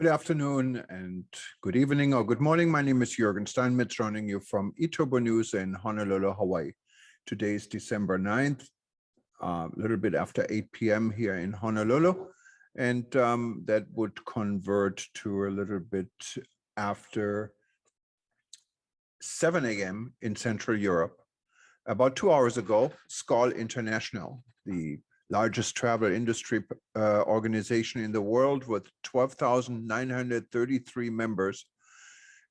Good afternoon and good evening or good morning. My name is Jürgen Steinmetz, joining you from eTurbo News in Honolulu, Hawaii. Today is December 9th, a little bit after 8 p.m. here in Honolulu, and that would convert to a little bit after 7 a.m. in Central Europe. About 2 hours ago, SKAL International, the largest travel industry organization in the world with 12,933 members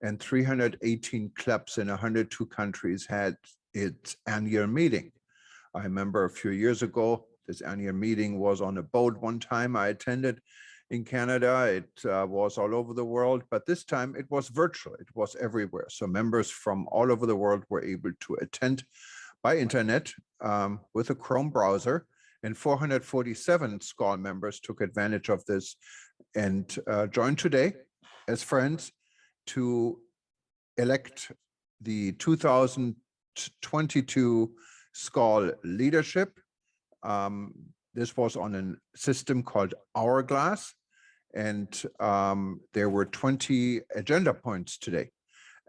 and 318 clubs in 102 countries, had its annual meeting. I remember a few years ago, this annual meeting was on a boat one time I attended in Canada. It was all over the world, but this time it was virtual. It was everywhere. So members from all over the world were able to attend by internet with a Chrome browser, and 447 SKAL members took advantage of this and joined today as friends to elect the 2022 SKAL leadership. This was on a system called Hourglass, and there were 20 agenda points today.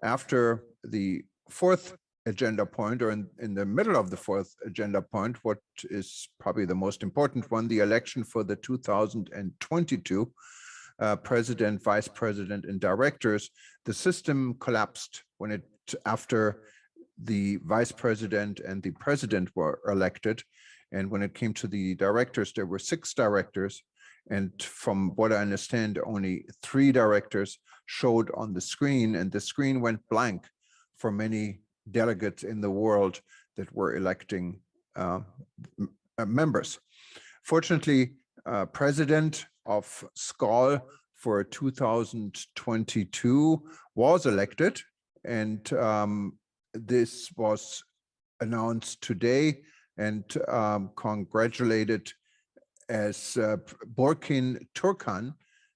After the fourth agenda point, or in the middle of the fourth agenda point, what is probably the most important one, the election for the 2022 president, vice president, and directors, the system collapsed after the vice president and the president were elected. And when it came to the directors, there were 6 directors. And from what I understand, only 3 directors showed on the screen, and the screen went blank for many delegates in the world that were electing members. Fortunately, president of SKAL for 2022 was elected, and this was announced today and congratulated as Borkin Turkan,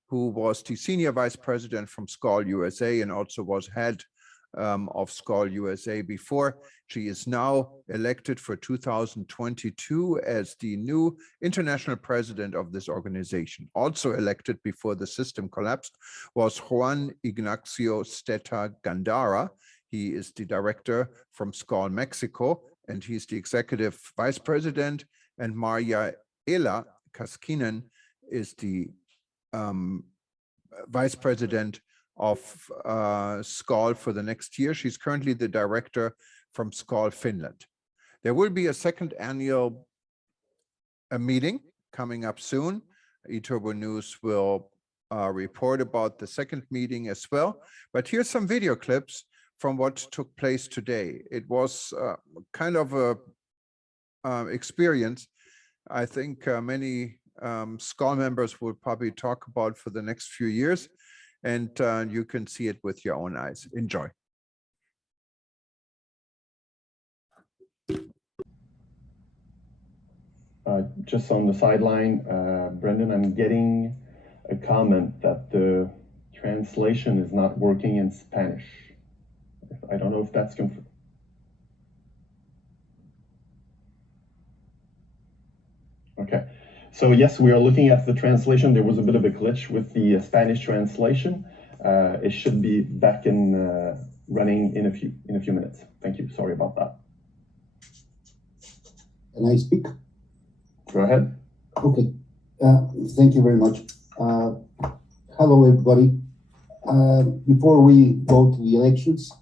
who was the senior vice president from SKAL USA and also was head of SKAL USA before. She is now elected for 2022 as the new international president of this organization. Also elected before the system collapsed was Juan Ignacio Steta Gandara. He is the director from SKAL Mexico, and he's the executive vice president. And Maria Ela Kaskinen is the vice president of SKAL for the next year. She's currently the director from SKAL Finland. There will be a second annual meeting coming up soon. eTurbo News will report about the second meeting as well. But here's some video clips from what took place today. It was kind of a experience I think many SKAL members will probably talk about for the next few years, and you can see it with your own eyes. Enjoy. Just on the sideline, Brendan, I'm getting a comment that the translation is not working in Spanish. I don't know if that's confirmed. Okay, so yes, we are looking at the translation. There was a bit of a glitch with the Spanish translation. It should be back in running in a few minutes. Thank you. Sorry about that. Can I speak? Go ahead. Okay. Thank you very much. Hello, everybody. Before we go to the elections,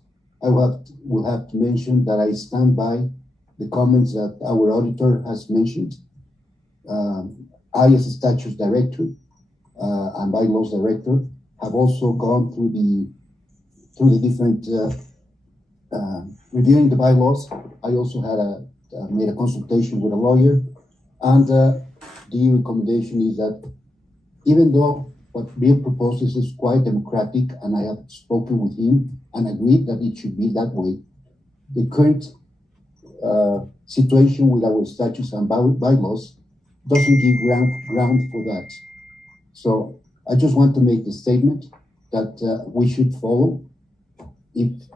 I will have to mention that I stand by the comments that our auditor has mentioned. I, as a statutes director and bylaws director, have also gone through the different reviewing the bylaws. I also had made a consultation with a lawyer, and the recommendation is that even though what Bill proposes is quite democratic, and I have spoken with him and agreed that it should be that way, the current situation with our statutes and bylaws doesn't give ground for that. So I just want to make the statement that we should follow, if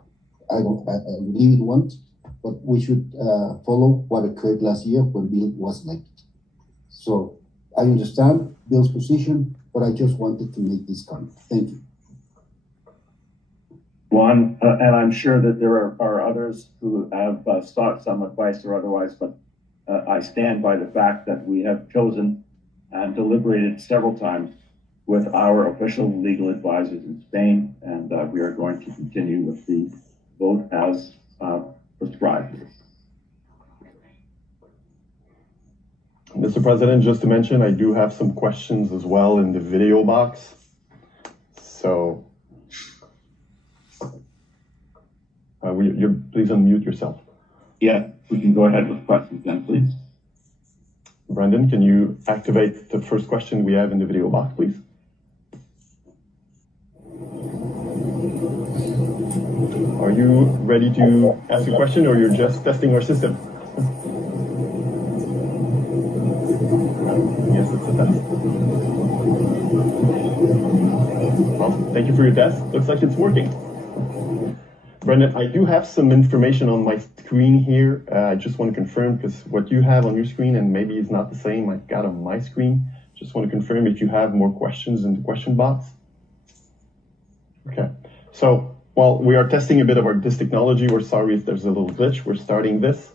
I really want, but we should follow what occurred last year when Bill was elected. So I understand Bill's position, but I just wanted to make this comment. Thank you. Juan, and I'm sure that there are others who have sought some advice or otherwise, but I stand by the fact that we have chosen and deliberated several times with our official legal advisors in Spain, and we are going to continue with the vote as prescribed. Mr. President, just to mention, I do have some questions as well in the video box. So, please unmute yourself. Yeah, we can go ahead with questions then, please. Brendan, can you activate the first question we have in the video box, please? Are you ready to ask a question, or you're just testing our system? Yes, it's a test. Well, thank you for your test. Looks like it's working. Brendan, I do have some information on my screen here. I just want to confirm, because what you have on your screen, and maybe it's not the same I've got on my screen. Just want to confirm if you have more questions in the question box. Okay. So, well, we are testing a bit of this technology. We're sorry if there's a little glitch. We're starting this.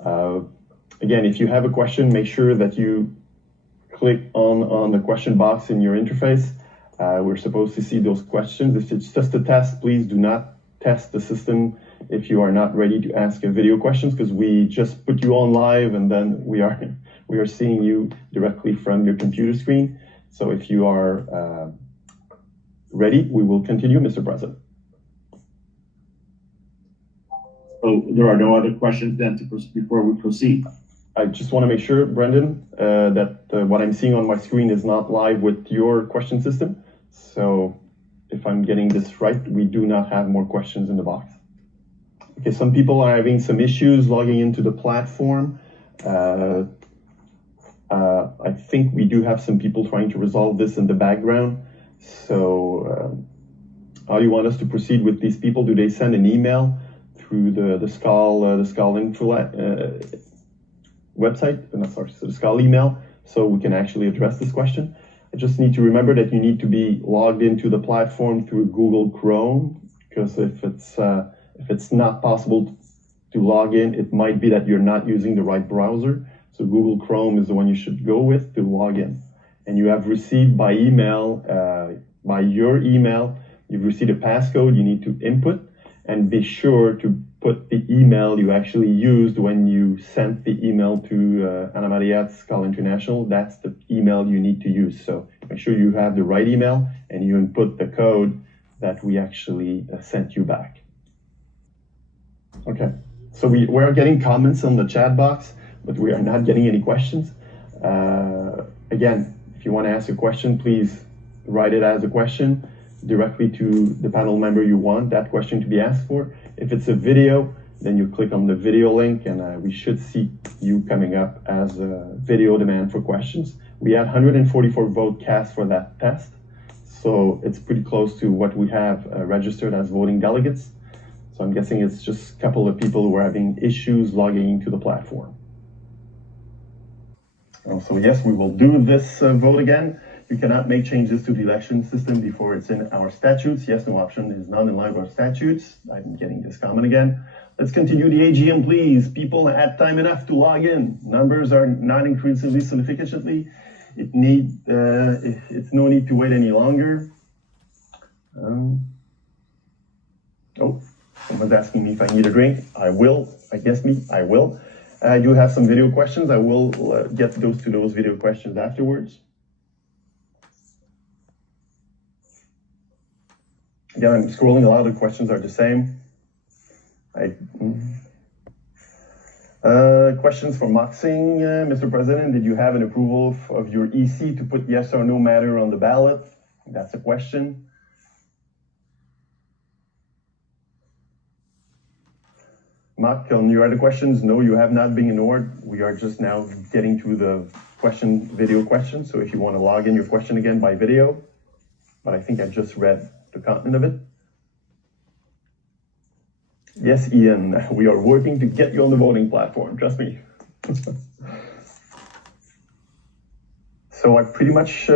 Again, if you have a question, make sure that you click on the question box in your interface. We're supposed to see those questions. If it's just a test, please do not test the system if you are not ready to ask a video questions, because we just put you on live and then we are seeing you directly from your computer screen. So if you are ready, we will continue, Mr. President. So there are no other questions then before we proceed. I just want to make sure, Brendan, that what I'm seeing on my screen is not live with your question system. So if I'm getting this right, we do not have more questions in the box. Okay, some people are having some issues logging into the platform. I think we do have some people trying to resolve this in the background. So how do you want us to proceed with these people? Do they send an email through the SKAL info website? No, sorry, so the SKAL email, so we can actually address this question? I just need to remember that you need to be logged into the platform through Google Chrome, because if it's not possible to log in, it might be that you're not using the right browser. So Google Chrome is the one you should go with to log in. And you have received by email, by your email, you've received a passcode you need to input, and be sure to put the email you actually used when you sent the email to Ana Maria at SKAL International. That's the email you need to use. So make sure you have the right email and you input the code that we actually sent you back. Okay, so we are getting comments on the chat box, but we are not getting any questions. Again, if you want to ask a question, please write it as a question directly to the panel member you want that question to be asked for. If it's a video, then you click on the video link, and we should see you coming up as a video demand for questions. We had 144 votes cast for that test, so it's pretty close to what we have registered as voting delegates. So I'm guessing it's just a couple of people who are having issues logging into the platform. So yes, we will do this vote again. You cannot make changes to the election system before it's in our statutes. Yes, no option is not in line with our statutes. I'm getting this comment again. Let's continue the AGM, please. People had time enough to log in. Numbers are not increasingly significantly. It's no need to wait any longer. Oh, someone's asking me if I need a drink. I will. I guess I will. I do have some video questions. I will get to those video questions afterwards. Again, I'm scrolling. A lot of the questions are the same. Questions for Maxing. Mr. President, did you have an approval of your EC to put yes or no matter on the ballot? That's a question. Mark, on your other questions, no, you have not been ignored. We are just now getting to the video question. So if you want to log in your question again by video, but I think I just read the content of it. Yes, Ian, we are working to get you on the voting platform, trust me. So I pretty much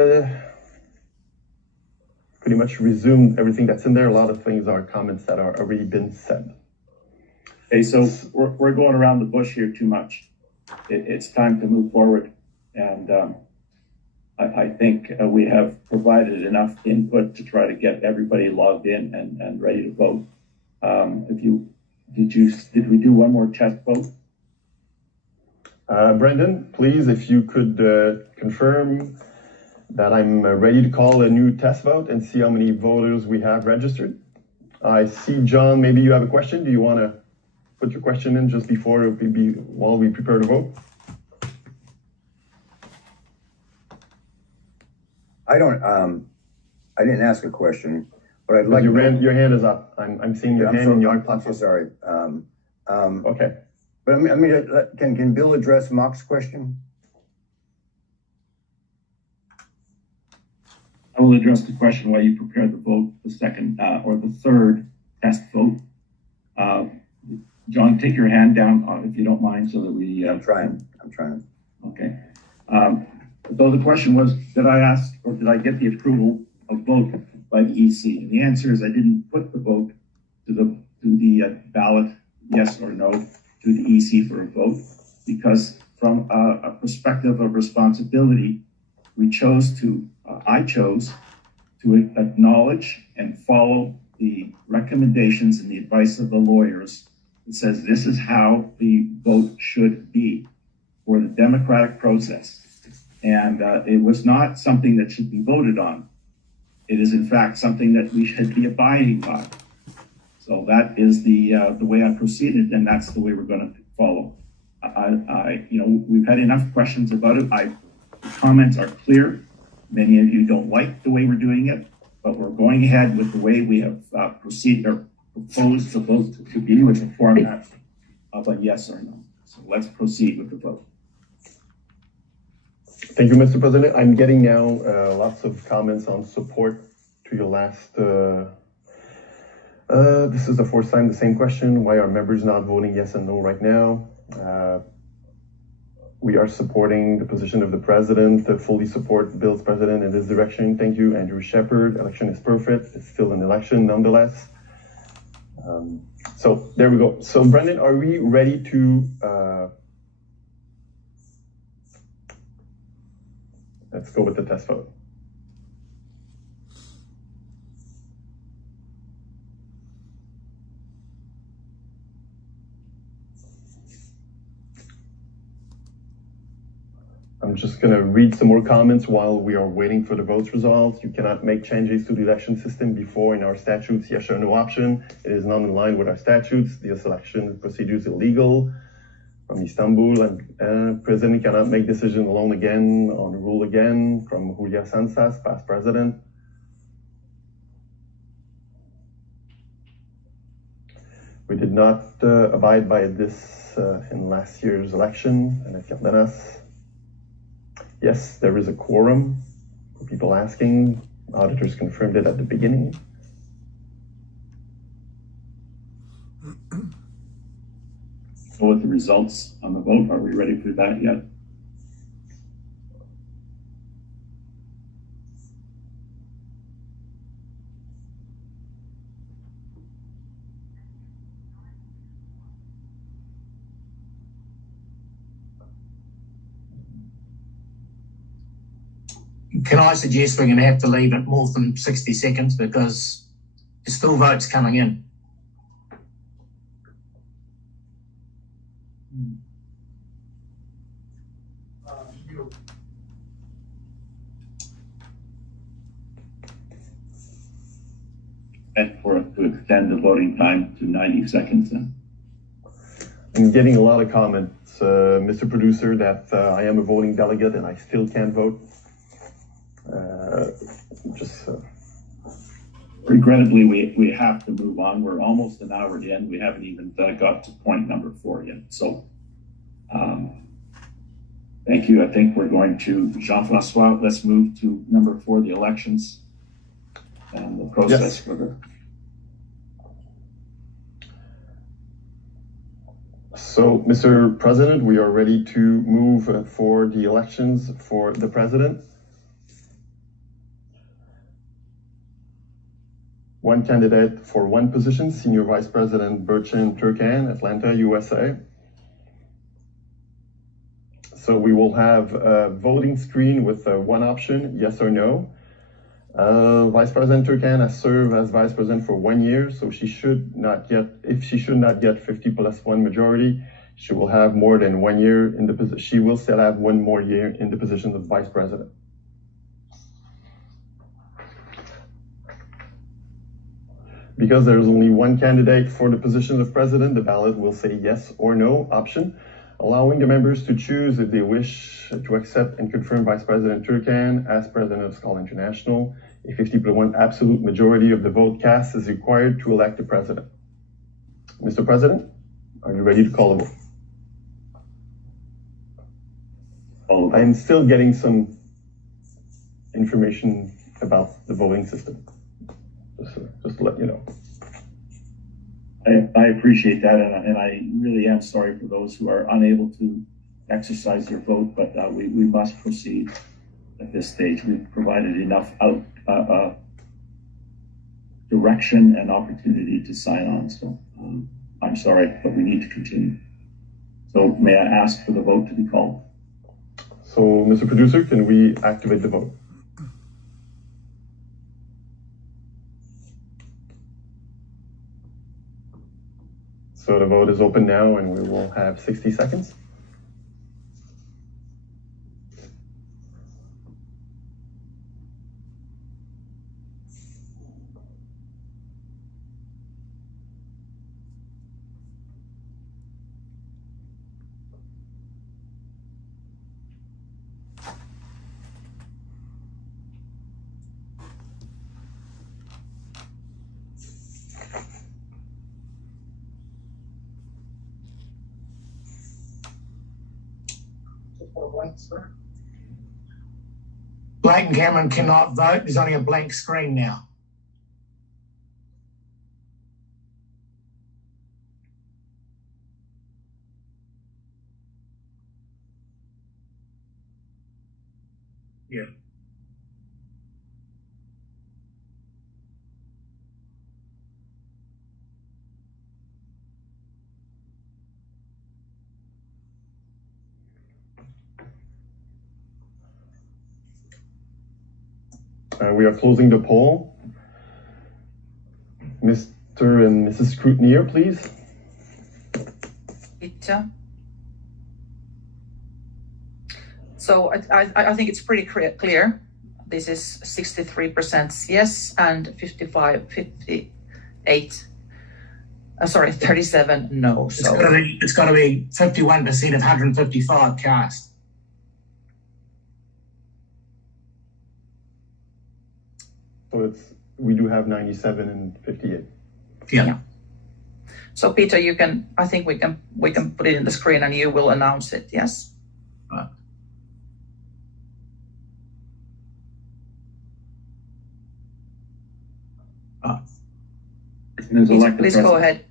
resumed everything that's in there. A lot of things are comments that are already been said. Okay, so we're going around the bush here too much. It's time to move forward, and I think we have provided enough input to try to get everybody logged in and ready to vote. Did we do one more test vote? Brendan, please, if you could confirm that I'm ready to call a new test vote and see how many voters we have registered. I see, John, maybe you have a question. Do you want to put your question in just before while we prepare to vote? I didn't ask a question, but I'd like your hand is up. I'm seeing your hand in your platform. I'm so sorry. Okay. But I mean, can Bill address Mark's question? I will address the question while you prepare the vote, the second or the third test vote. John, take your hand down if you don't mind, so that we. I'm trying. Okay. So the question was, did I ask or did I get the approval of vote by the EC? And the answer is I didn't put the vote to the ballot, yes or no, to the EC for a vote, because from a perspective of responsibility, I chose to acknowledge and follow the recommendations and the advice of the lawyers. It says this is how the vote should be for the democratic process. And it was not something that should be voted on. It is in fact something that we should be abiding by. So that is the way I proceeded, and that's the way we're going to follow. We've had enough questions about it. The comments are clear. Many of you don't like the way we're doing it, but we're going ahead with the way we have proceeded or proposed the vote to be, with the format of a yes or no. So let's proceed with the vote. Thank you, Mr. President. I'm getting now lots of comments on support to your last. This is the fourth time the same question. Why are members not voting yes and no right now? We are supporting the position of the president, to fully support Bill's president in this direction. Thank you, Andrew Shepherd. Election is perfect. It's still an election nonetheless. So there we go. So Brendan, are we ready to, let's go with the test vote. I'm just going to read some more comments while we are waiting for the votes results. You cannot make changes to the election system before in our statutes, yes or no option. It is not in line with our statutes. The selection procedure is illegal. From Istanbul, and president cannot make decision alone again on rule again. From Julia Sansas, past president. We did not abide by this in last year's election, and at Cardenas. Yes, there is a quorum. For people asking, auditors confirmed it at the beginning. So with the results on the vote, are we ready for that yet? Can I suggest we're going to have to leave it more than 60 seconds because there's still votes coming in. And for to extend the voting time to 90 seconds then. I'm getting a lot of comments, Mr. Producer, that I am a voting delegate and I still can't vote. Regrettably, we have to move on. We're almost an hour in. We haven't even got to point number 4 yet. So thank you. I think we're going to, Jean-Francois, let's move to number 4, the elections and the process for the. So, Mr. President, we are ready to move for the elections for the president. one candidate for one position, Senior Vice President Burchin Turkan, Atlanta, USA. So we will have a voting screen with one option, yes or no. Vice President Turkan has served as Vice President for 1 year, so she should not get, if she should not get 50+1 majority, she will have more than 1 year in the position. She will still have 1 more year in the position of Vice President. Because there is only one candidate for the position of President, the ballot will say yes or no option, allowing the members to choose if they wish to accept and confirm Vice President Turkan as President of SKAL International. A 50+1 absolute majority of the vote cast is required to elect the President. Mr. President, are you ready to call a vote? I am still getting some information about the voting system. Just to let you know. I appreciate that, and I really am sorry for those who are unable to exercise their vote, but we must proceed at this stage. We've provided enough direction and opportunity to sign on, so I'm sorry, but we need to continue. So may I ask for the vote to be called? So, Mr. Producer, can we activate the vote? So the vote is open now, and we will have 60 seconds. Blake and Cameron cannot vote. There's only a blank screen now. Yeah. We are closing the poll. Mr. and Mrs. Scrutineer, please. Peter. So I think it's pretty clear. This is 63% yes and 37 no. So It's got to be 51% of 155 cast. So we do have 97 and 58. Yeah. So Peter, I think we can put it in the screen and you will announce it. Yes. Right. Please go ahead.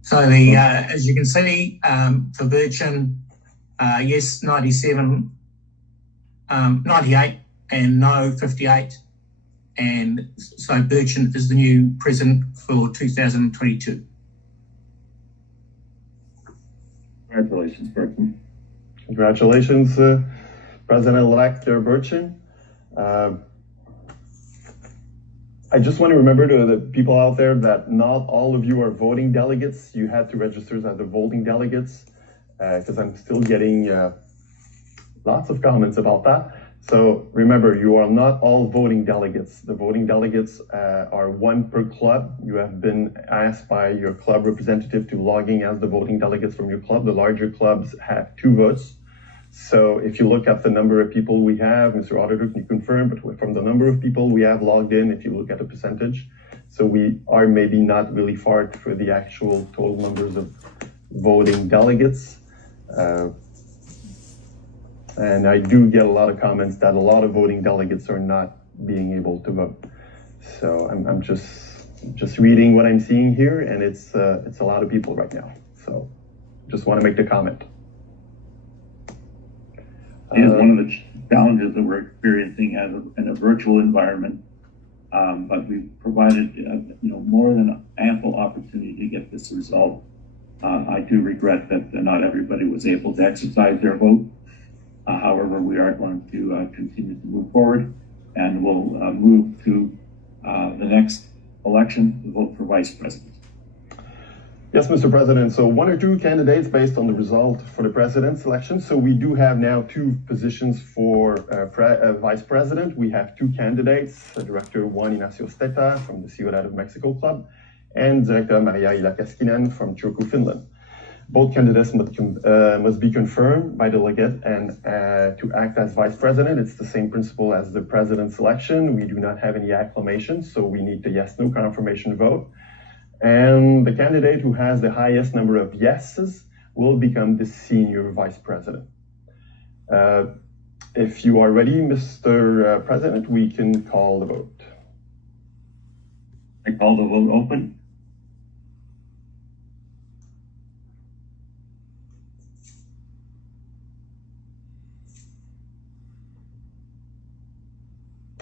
So the as you can see, for Burchin, yes 97, 98, and no 58, and so Burchin is the new president for 2022. Congratulations, Burchin. Congratulations, President-elect Burchin. I just want to remember to the people out there that not all of you are voting delegates. You had to register as the voting delegates, because I'm still getting lots of comments about that. So remember, you are not all voting delegates. The voting delegates are one per club. You have been asked by your club representative to log in as the voting delegates from your club. The larger clubs have 2 votes. So if you look at the number of people we have, Mr. Auditor, can you confirm, but from the number of people we have logged in, if you look at the percentage, so we are maybe not really far for the actual total numbers of voting delegates. And I do get a lot of comments that a lot of voting delegates are not being able to vote. So I'm just reading what I'm seeing here, and it's a lot of people right now. So just want to make the comment. Is one of the challenges that we're experiencing in a virtual environment but we provided more than ample opportunity to get this result. I do regret that not everybody was able to exercise their vote. However, we are going to continue to move forward, and we'll move to the next election, the vote for vice president. Yes, Mr. President. So one or two candidates based on the result for the president's election. So we do have now two positions for vice president. We have two candidates, Director Juan Ignacio Steta from the Ciudad of Mexico Club and Director Maria Ilakaskinen from Turku, Finland. Both candidates must be confirmed by delegate, and to act as vice president, it's the same principle as the president's election. We do not have any acclamation, so we need the yes-no confirmation vote. And the candidate who has the highest number of yeses will become the senior vice president. If you are ready, Mr. President, we can call the vote. I call the vote open.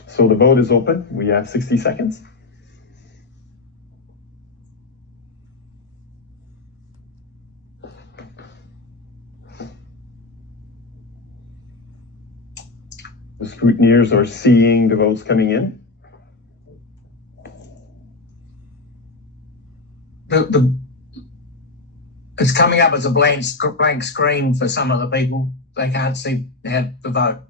So the vote is open. We have 60 seconds. The scrutineers are seeing the votes coming in. It's coming up as a blank screen for some of the people. They can't see the vote.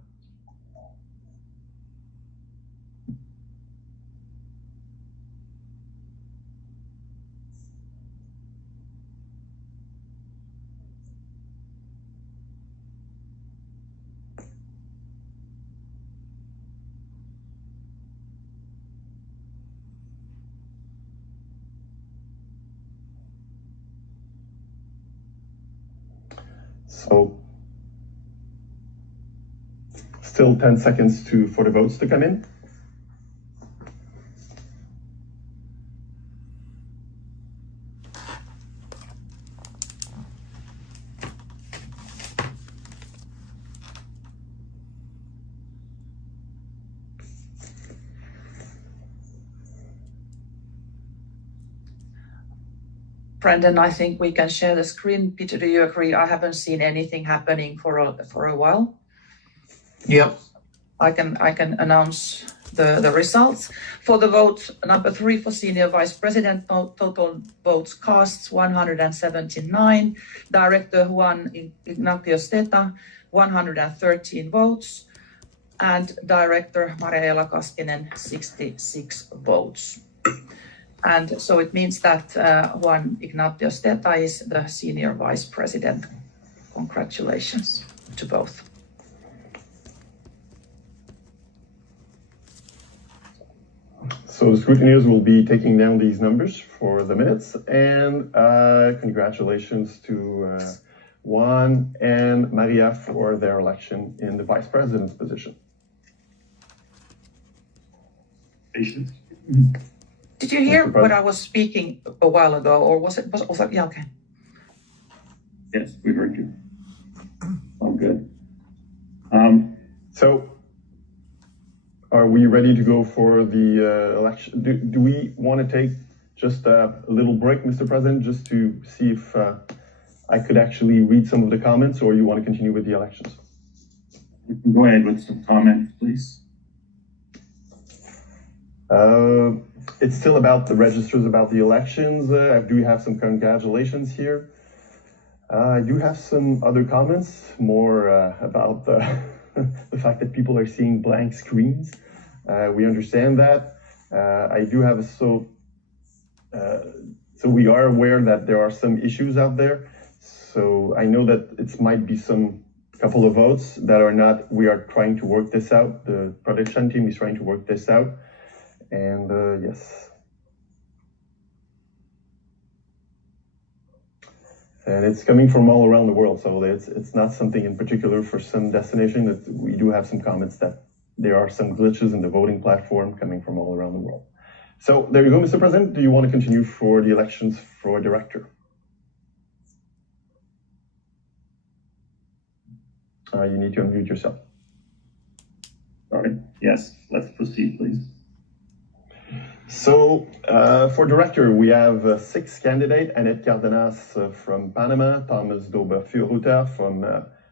So still 10 seconds for the votes to come in. Brendan, I think we can share the screen. Peter, do you agree? I haven't seen anything happening for a while. Yep. I can announce the results. For the vote number 3 for senior vice president, total votes cast 179. Director Juan Ignacio Steta, 113 votes. And Director Maria Ilakaskinen, 66 votes. And so it means that Juan Ignacio Steta is the senior vice president. Congratulations to both. So the scrutineers will be taking down these numbers for the minutes, and congratulations to Juan and Maria for their election in the vice president's position. Patience. Did you hear what I was speaking a while ago, or was it? Yeah, okay. Yes, we heard you. All good. So, are we ready to go for the election? Do we want to take just a little break, Mr. President, just to see if I could actually read some of the comments, or you want to continue with the elections? You can go ahead with some comments, please. It's still about the registers, about the elections. I do have some congratulations here. I do have some other comments, more about the fact that people are seeing blank screens. We understand that. I do have so we are aware that there are some issues out there. So I know that it might be some couple of votes that are not. We are trying to work this out. The production team is trying to work this out. And yes. And it's coming from all around the world, so it's not something in particular for some destination. That we do have some comments that there are some glitches in the voting platform coming from all around the world. So there you go, Mr. President. Do you want to continue for the elections for director? You need to unmute yourself. Sorry. Yes, let's proceed, please. So for director, we have 6 candidates: Annette Cardenas from Panama, Thomas Dober-Fürhuter from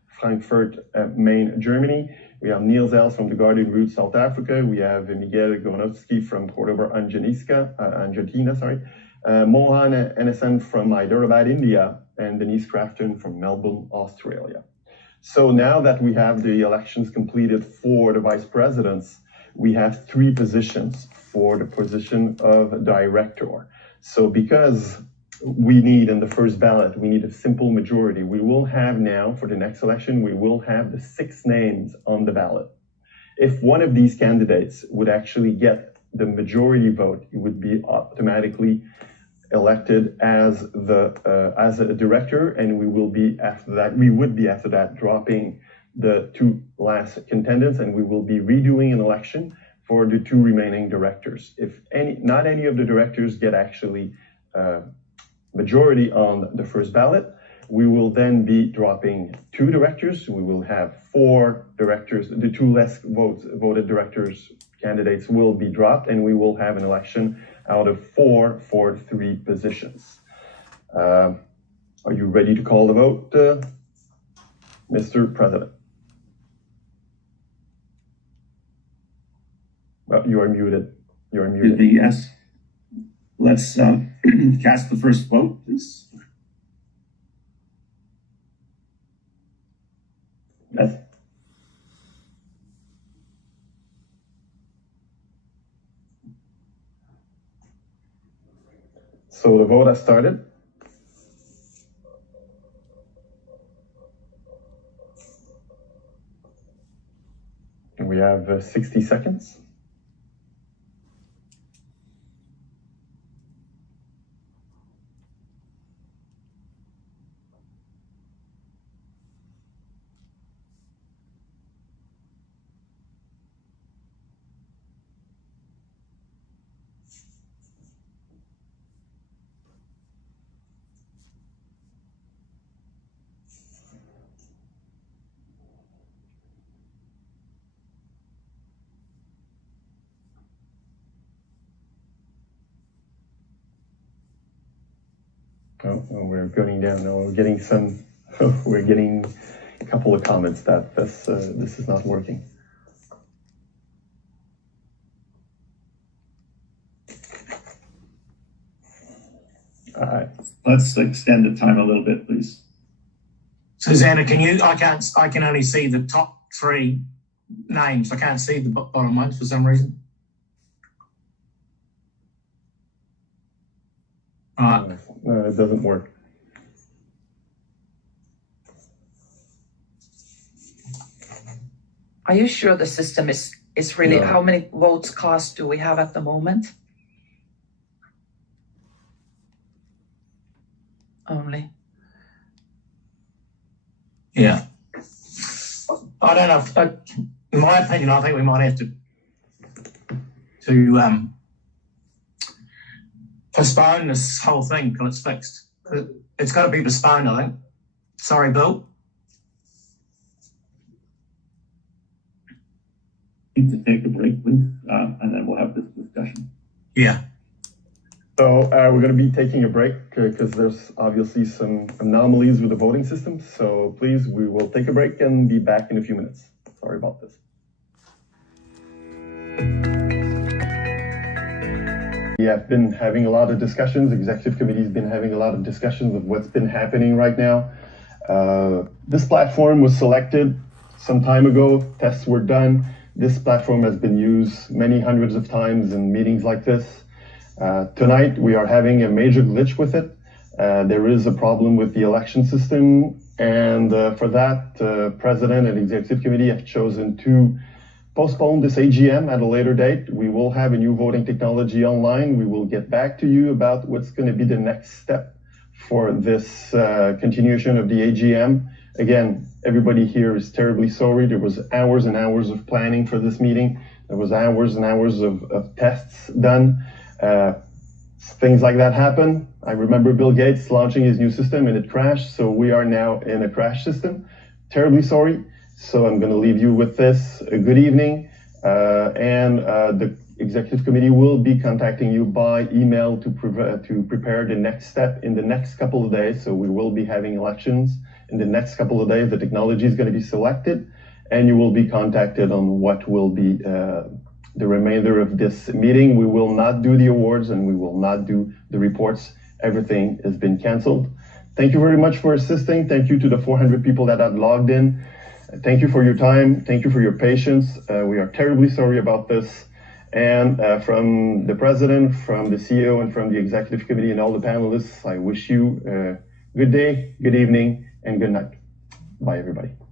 Frankfurt, Main, Germany. We have Niels Els from the Garden Route, South Africa. We have Miguel Gonowski from Cordoba, Argentina, Mohan Enesan from Hyderabad, India, and Denise Crafton from Melbourne, Australia. So now that we have the elections completed for the vice presidents, we have 3 positions for the position of director. So because we need in the first ballot, we need a simple majority, we will have now for the next election, we will have the 6 names on the ballot. If one of these candidates would actually get the majority vote, he would be automatically elected as a director, and we would be after that dropping the 2 last contenders, and we will be redoing an election for the 2 remaining directors. If not any of the directors get actually majority on the first ballot, we will then be dropping 2 directors. We will have 4 directors. The 2 less voted directors candidates will be dropped, and we will have an election out of 4 for 3 positions. Are you ready to call the vote, Mr. President? You are muted. You are muted. Yes. Let's cast the first vote, please. Yes. So the vote has started. And we have 60 seconds. Oh, we're going down. No, we're getting some. We're getting a couple of comments that this is not working. All right. Let's extend the time a little bit, please. Susanna, I can only see the top 3 names. I can't see the bottom ones for some reason. No, it doesn't work. Are you sure the system is really, No. how many votes cast do we have at the moment? Only. Yeah. I don't know. In my opinion, I think we might have to postpone this whole thing till it's fixed. It's got to be postponed, I think. Sorry, Bill. Need to take a break, please, and then we'll have this discussion. Yeah. So we're going to be taking a break because there's obviously some anomalies with the voting system. So please, we will take a break and be back in a few minutes. Sorry about this. We have been having a lot of discussions. Executive committee has been having a lot of discussions of what's been happening right now. This platform was selected some time ago. Tests were done. This platform has been used many hundreds of times in meetings like this. Tonight, we are having a major glitch with it. There is a problem with the election system, and for that, President and Executive Committee have chosen to postpone this AGM at a later date. We will have a new voting technology online. We will get back to you about what's going to be the next step for this continuation of the AGM. Again, everybody here is terribly sorry. There was hours and hours of planning for this meeting. There was hours and hours of tests done. Things like that happen. I remember Bill Gates launching his new system and it crashed. So we are now in a crash system. Terribly sorry. So I'm going to leave you with this. Good evening. And the executive committee will be contacting you by email to prepare the next step in the next couple of days. So we will be having elections in the next couple of days. The technology is going to be selected, and you will be contacted on what will be the remainder of this meeting. We will not do the awards and we will not do the reports. Everything has been canceled. Thank you very much for assisting. Thank you to the 400 people that have logged in. Thank you for your time. Thank you for your patience. We are terribly sorry about this. And from the president, from the CEO, and from the executive committee and all the panelists, I wish you a good day, good evening, and good night. Bye, everybody.